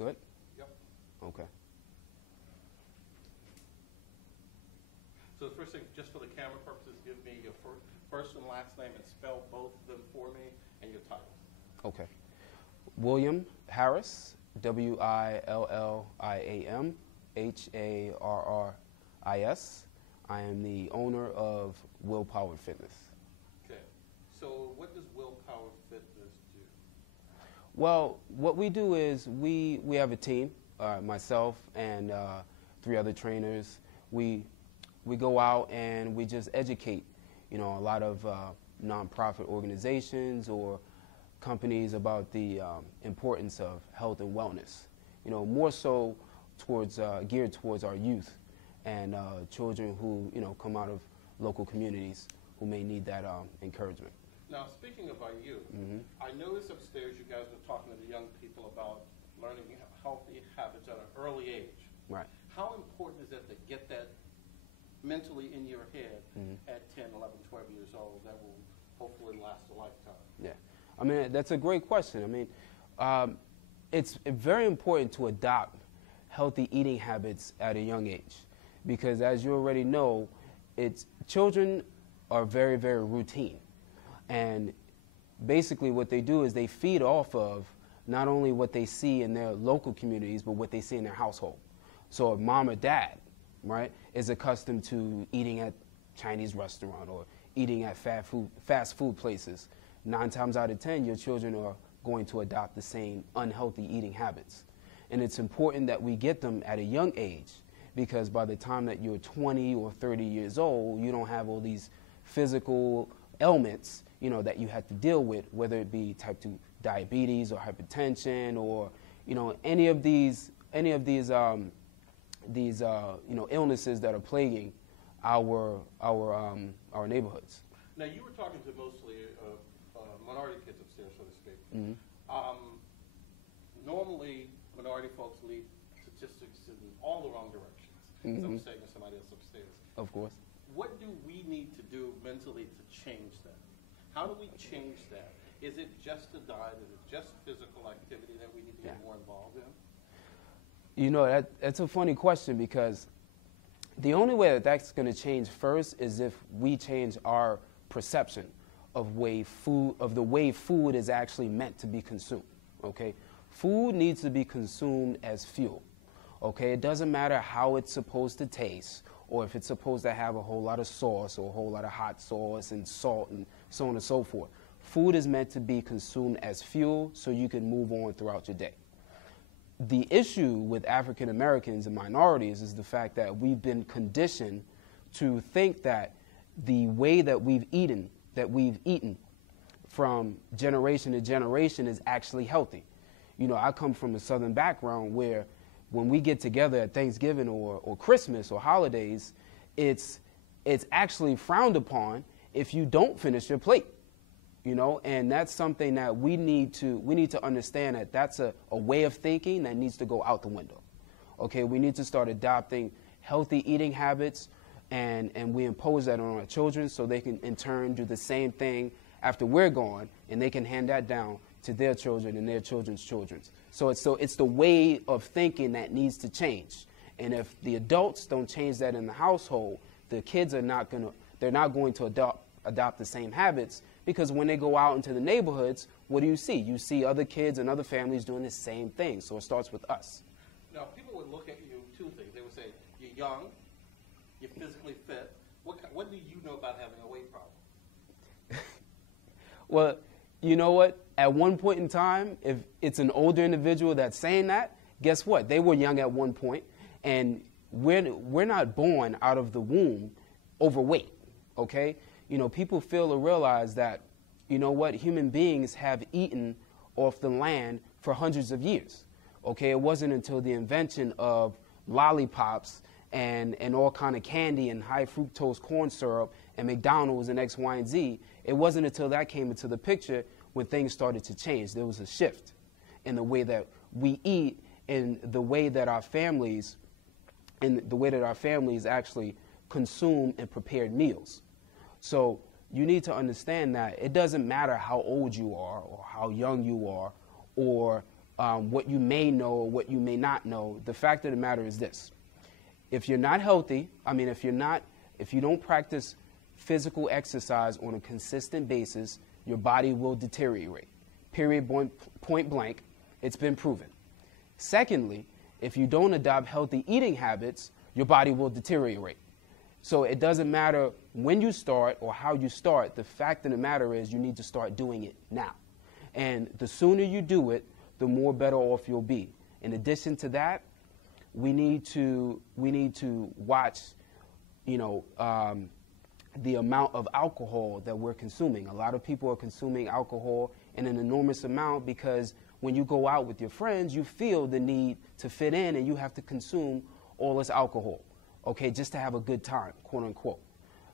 Good? Yep. Okay. So the first thing, just for the camera purposes, give me your first and last name and spell both of them for me and your title. Okay. William Harris, William Harris. I am the owner of Willpower Fitness. Okay. So what does Willpower Fitness do? Well, what we do is we have a team, myself and 3 other trainers. We go out and we just educate, a lot of nonprofit organizations or companies about the importance of health and wellness. More so geared towards our youth and children who come out of local communities who may need that encouragement. Now, speaking of our youth, I noticed upstairs you guys were talking to the young people about learning healthy habits at an early age. Right. How important is it to get that mentally in your head at 10, 11, 12 years old that will hopefully last a lifetime? Yeah. I mean, that's a great question. I mean, it's very important to adopt healthy eating habits at a young age because, as you already know, children are very, very routine. And basically what they do is they feed off of not only what they see in their local communities, but what they see in their household. So if mom or dad, right, is accustomed to eating at Chinese restaurant or eating at fast food places, 9 times out of 10, your children are going to adopt the same unhealthy eating habits. And it's important that we get them at a young age because by the time that you're 20 or 30 years old, you don't have all these physical ailments, that you have to deal with, whether it be type 2 diabetes or hypertension or, any of these illnesses that are plaguing our neighborhoods. Now, you were talking to mostly minority kids upstairs, so to speak. Normally, minority folks lead statistics in all the wrong directions. Some saying to somebody else upstairs. Of course. What do we need to do mentally to change that? How do we change that? Is it just a diet? Is it just physical activity that we need to get more involved in? That's a funny question because the only way that that's going to change first is if we change our perception of the way food is actually meant to be consumed. Okay, food needs to be consumed as fuel. Okay, it doesn't matter how it's supposed to taste or if it's supposed to have a whole lot of sauce or a whole lot of hot sauce and salt and so on and so forth. Food is meant to be consumed as fuel so you can move on throughout your day. The issue with African Americans and minorities is the fact that we've been conditioned to think that the way that we've eaten from generation to generation is actually healthy. I come from a Southern background where when we get together at Thanksgiving or Christmas or holidays, it's actually frowned upon if you don't finish your plate. And that's something that we need to understand that that's a way of thinking that needs to go out the window. Okay, we need to start adopting healthy eating habits and we impose that on our children so they can in turn do the same thing after we're gone and they can hand that down to their children and their children's children. So it's the way of thinking that needs to change. And if the adults don't change that in the household, the kids are not going to adopt the same habits because when they go out into the neighborhoods, what do you see? You see other kids and other families doing the same thing. So it starts with us. Now, people would look at you, 2 things. They would say, you're young, you're physically fit. What do you know about having a weight problem? Well, you know what? At one point in time, if it's an older individual that's saying that, guess what? They were young at one point, and we're not born out of the womb overweight, okay? People fail to realize that, human beings have eaten off the land for hundreds of years, okay? It wasn't until the invention of lollipops and all kind of candy and high fructose corn syrup and McDonald's and X, Y, and Z, it wasn't until that came into the picture when things started to change. There was a shift in the way that we eat and the way that our families actually consume and prepared meals. So you need to understand that it doesn't matter how old you are or how young you are or what you may know or what you may not know, the fact of the matter is this. If you're not healthy, if you don't practice physical exercise on a consistent basis, your body will deteriorate. Period, point blank. It's been proven. Secondly, if you don't adopt healthy eating habits, your body will deteriorate. So it doesn't matter when you start or how you start. The fact of the matter is you need to start doing it now. And the sooner you do it, the more better off you'll be. In addition to that, we need to watch, the amount of alcohol that we're consuming. A lot of people are consuming alcohol in an enormous amount because when you go out with your friends, you feel the need to fit in and you have to consume all this alcohol, okay, just to have a good time, quote unquote.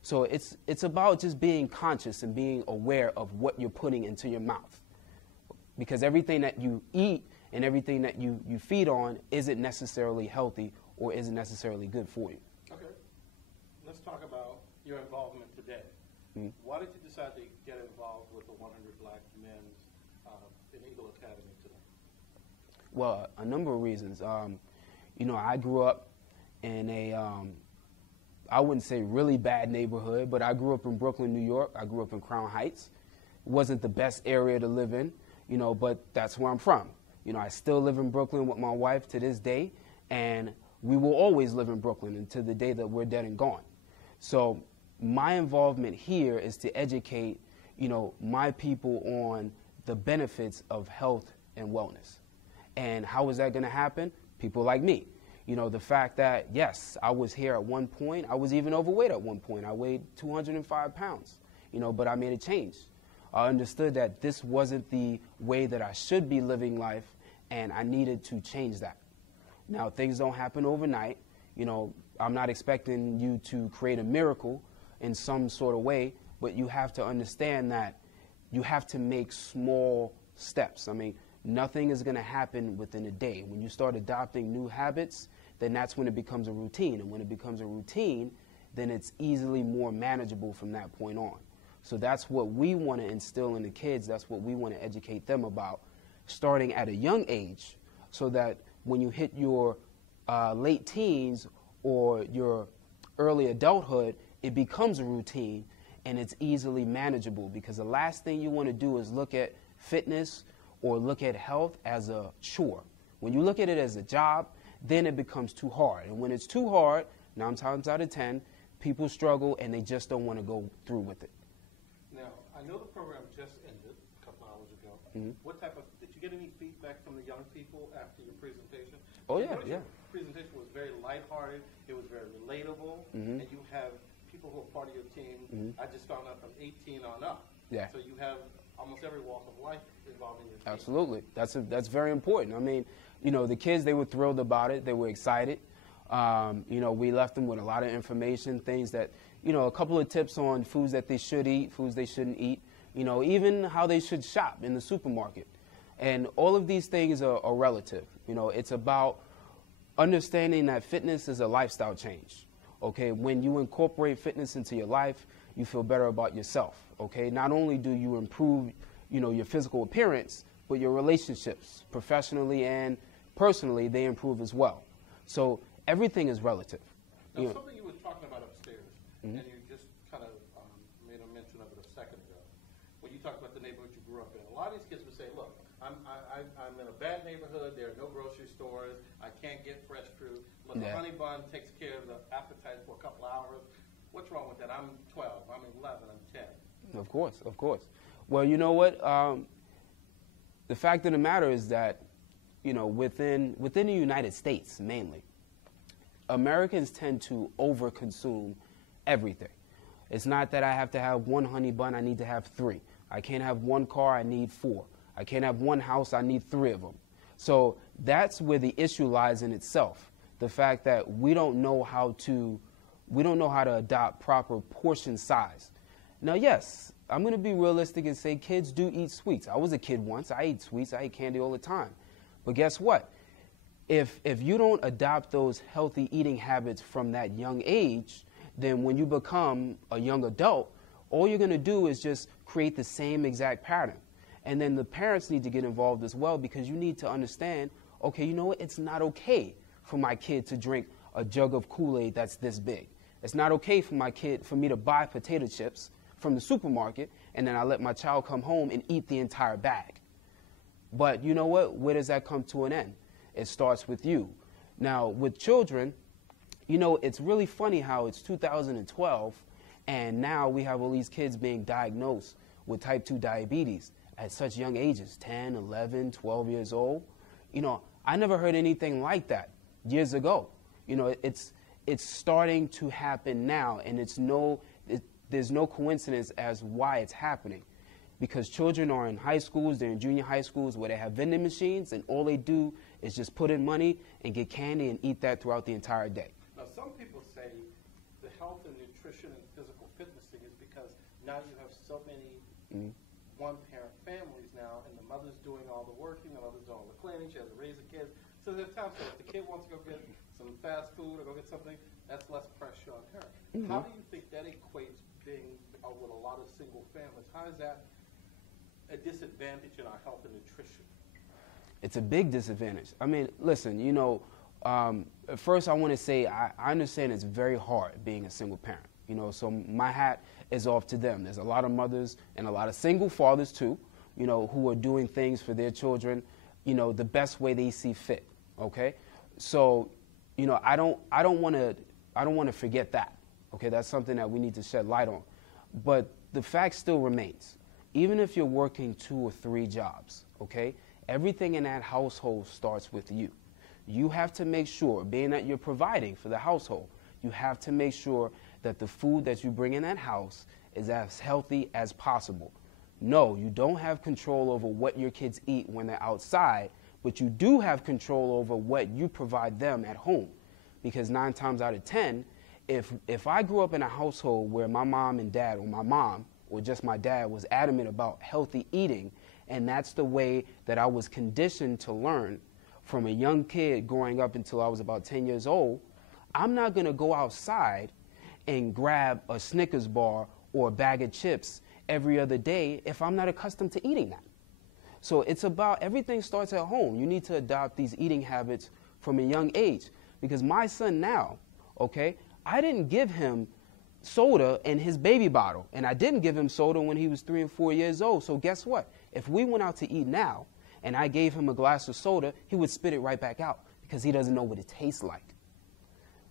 So it's about just being conscious and being aware of what you're putting into your mouth. Because everything that you eat and everything that you feed on isn't necessarily healthy or isn't necessarily good for you. Okay. Let's talk about your involvement today. Mm-hmm. Why did you decide to get involved with the 100 Black Men's in Eagle Academy today? Well, a number of reasons. I grew up in a, I wouldn't say really bad neighborhood, but I grew up in Brooklyn, New York. I grew up in Crown Heights. It wasn't the best area to live in, but that's where I'm from. I still live in Brooklyn with my wife to this day, and we will always live in Brooklyn until the day that we're dead and gone. So my involvement here is to educate, my people on the benefits of health and wellness. And how is that going to happen? People like me. The fact that, yes, I was here at one point. I was even overweight at one point. I weighed 205 pounds, but I made a change. I understood that this wasn't the way that I should be living life, and I needed to change that. Now, things don't happen overnight. I'm not expecting you to create a miracle in some sort of way, but you have to understand that you have to make small steps. Nothing is going to happen within a day. When you start adopting new habits, then that's when it becomes a routine. And when it becomes a routine, then it's easily more manageable from that point on. So that's what we want to instill in the kids. That's what we want to educate them about, starting at a young age, so that when you hit your late teens or your early adulthood, it becomes a routine and it's easily manageable. Because the last thing you want to do is look at fitness or look at health as a chore. When you look at it as a job, then it becomes too hard. And when it's too hard, 9 times out of 10, people struggle and they just don't want to go through with it. Now, I know the program just ended a couple hours ago. Mm-hmm. Did you get any feedback from the young people after your presentation? Oh, yeah. Your presentation was very lighthearted. It was very relatable. Mm-hmm. And you have people who are part of your team. Mm-hmm. I just found out from 18 on up. Yeah. So you have almost every walk of life involved in your team. Absolutely. That's very important. The kids, they were thrilled about it. They were excited. We left them with a lot of information, things that, a couple of tips on foods that they should eat, foods they shouldn't eat, even how they should shop in the supermarket. And all of these things are relative. It's about understanding that fitness is a lifestyle change. Okay, when you incorporate fitness into your life, you feel better about yourself. Okay, not only do you improve, your physical appearance, but your relationships, professionally and personally, they improve as well. So everything is relative. Now, something you were talking about upstairs, mm-hmm. and you just kind of made a mention of it a second ago, when you talked about the neighborhood you grew up in. A lot of these kids would say, look, I'm in a bad neighborhood, there are no grocery stores, I can't get fresh fruit. Look, a honey bun takes care of the appetite for a couple hours. What's wrong with that? I'm 12, I'm 11, I'm 10. Of course. Well, you know what? The fact of the matter is that, within the United States mainly, Americans tend to overconsume everything. It's not that I have to have one honey bun, I need to have 3. I can't have one car, I need 4. I can't have one house, I need 3 of them. So that's where the issue lies in itself. The fact that we don't know how to adopt proper portion size. Now, yes, I'm going to be realistic and say kids do eat sweets. I was a kid once. I ate sweets. I ate candy all the time. But guess what? If you don't adopt those healthy eating habits from that young age, then when you become a young adult, all you're going to do is just create the same exact pattern. And then the parents need to get involved as well, because you need to understand, okay, you know what? It's not okay for my kid to drink a jug of Kool-Aid that's this big. It's not okay for me to buy potato chips from the supermarket and then I let my child come home and eat the entire bag. But you know what? Where does that come to an end? It starts with you. Now, with children, you know, it's really funny how it's 2012 and now we have all these kids being diagnosed with type 2 diabetes at such young ages, 10, 11, 12 years old. You know, I never heard anything like that years ago. You know, it's starting to happen now, and there's no coincidence as why it's happening. Because children are in high schools, they're in junior high schools where they have vending machines, and all they do is just put in money and get candy and eat that throughout the entire day. Now, some people say the health and nutrition and physical fitness thing is because now you have so many one-parent families now, and the mother's doing all the working, the mother's doing all the cleaning, she has to raise the kids. So there's times that if the kid wants to go get some fast food or go get something, that's less pressure on her. How do you think that equates being with a lot of single families? How is that a disadvantage in our health and nutrition? It's a big disadvantage. I mean, listen, you know, first I want to say I understand it's very hard being a single parent. You know, so my hat is off to them. There's a lot of mothers and a lot of single fathers too, you know, who are doing things for their children, you know, the best way they see fit. Okay, so, you know, I don't want to forget that. Okay, that's something that we need to shed light on. But the fact still remains, even if you're working 2 or 3 jobs, okay, everything in that household starts with you. You have to make sure, being that you're providing for the household, you have to make sure that the food that you bring in that house is as healthy as possible. No, you don't have control over what your kids eat when they're outside, but you do have control over what you provide them at home. Because 9 times out of 10, if I grew up in a household where my mom and dad, or my mom, or just my dad, was adamant about healthy eating, and that's the way that I was conditioned to learn from a young kid growing up until I was about 10 years old, I'm not going to go outside and grab a Snickers bar or a bag of chips every other day if I'm not accustomed to eating that. So it's about, everything starts at home. You need to adopt these eating habits from a young age. Because my son now, okay, I didn't give him soda in his baby bottle, and I didn't give him soda when he was 3 and 4 years old. So guess what? If we went out to eat now and I gave him a glass of soda, he would spit it right back out because he doesn't know what it tastes like.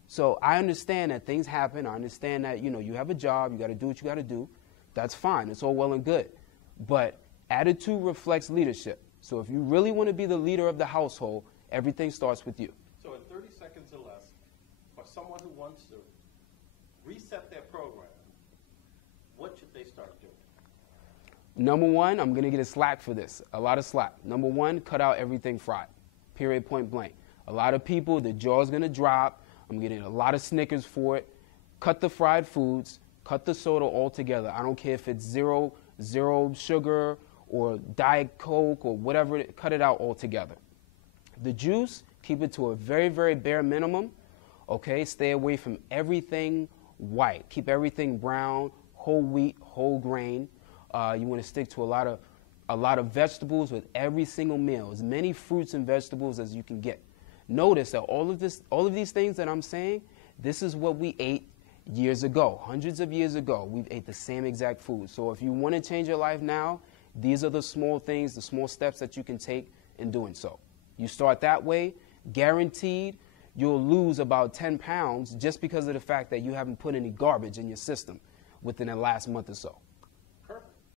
So I understand that things happen. I understand that, you know, you have a job, you got to do what you got to do. That's fine. It's all well and good. But attitude reflects leadership. So if you really want to be the leader of the household, everything starts with you. So in 30 seconds or less, for someone who wants to reset their program, what should they start doing? Number one, I'm going to get a slack for this, a lot of slack. Number one, cut out everything fried, period, point blank. A lot of people, the jaw's going to drop. I'm getting a lot of Snickers for it. Cut the fried foods, cut the soda altogether. I don't care if it's zero sugar or Diet Coke or whatever, cut it out altogether. The juice, keep it to a very, very bare minimum. Okay, stay away from everything white. Keep everything brown, whole wheat, whole grain. You want to stick to a lot of vegetables with every single meal, as many fruits and vegetables as you can get. Notice that all of these things that I'm saying, this is what we ate years ago, hundreds of years ago. We ate the same exact food. So if you want to change your life now, these are the small things, the small steps that you can take in doing so. You start that way, guaranteed you'll lose about 10 pounds just because of the fact that you haven't put any garbage in your system within the last month or so.